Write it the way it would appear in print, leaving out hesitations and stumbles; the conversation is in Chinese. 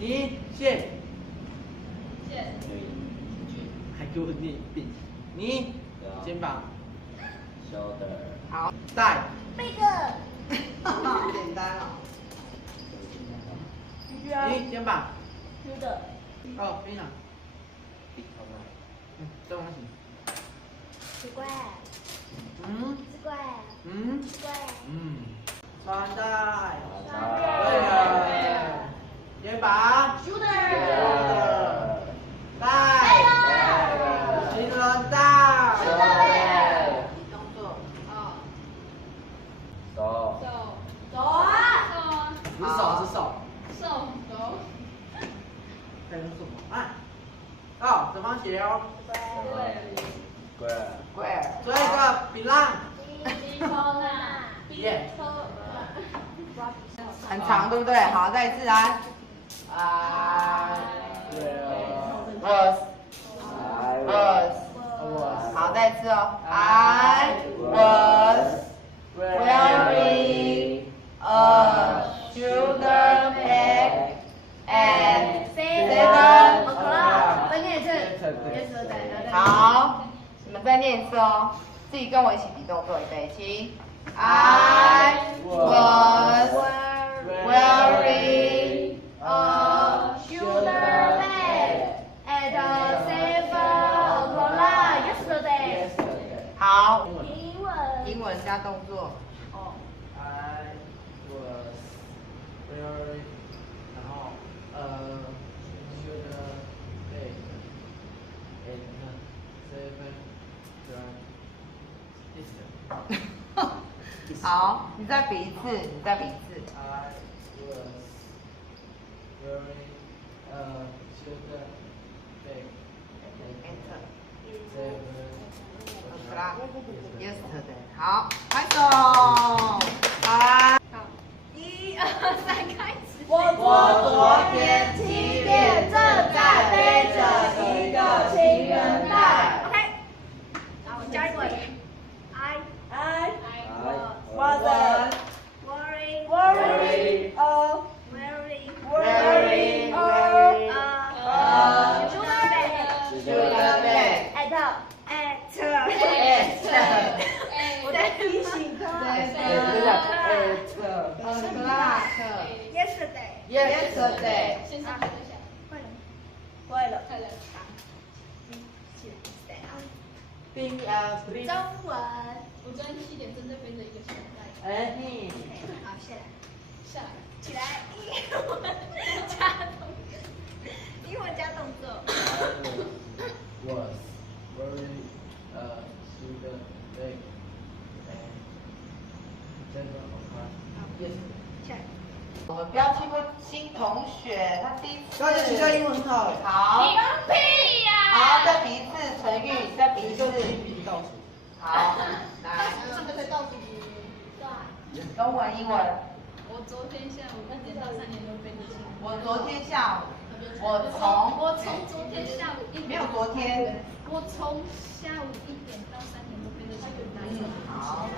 你线，线，还给我念一遍。你肩膀 shoulder， 好，带背个，简单了。你肩膀是的，哦，非常，这东西，奇怪，嗯奇怪，嗯奇怪，穿戴，穿对了，肩膀 shoulder，带，形容带，动作，手，走啊，不是手是手，手，还有什么？啊，哦，正方形哦。square，做一个比浪，耶，很长，对不对？好，再一次来。好，再一次哦。I was wearing a shoulder bag at 7 o'clock. 再念一次，好，你们再念一次哦，自己跟我一起比动作，预备起。I was wearing a shoulder bag at 7 o'clock yesterday。好，英文，英文加动作。 I was wearing，然后shoulder bag and 7 好，你再比一次，你再比一次。 I was wearing shoulder bag Enter。 7 o'clock yesterday。好，拍手。好啦。1、2、3，开始。我昨天7点正在背着一个情人袋。 OK，然后我加一个 I wasn't wearing wearing a wearing shoulder bag at 我在提醒他 o'clock yesterday。先上来一下，会了，快了，中文，我昨天7点正在背着一个小袋，哎嘿，好，下来，下来，起来，英文加动作，英文加动作， was wearing a shoulder bag and 7 o'clock yesterday。下来，我们不要欺负新同学，他第一次。大家学校英文很好哎。好。屁呀！好，再比一次成语，再比一次。比倒数。好，来，这个才倒数中文、英文。我昨天下午1点到3点都背着行李。我昨天下午，我从昨天下午1点，没有昨天。我从下午1点到3点都背着行李袋。好。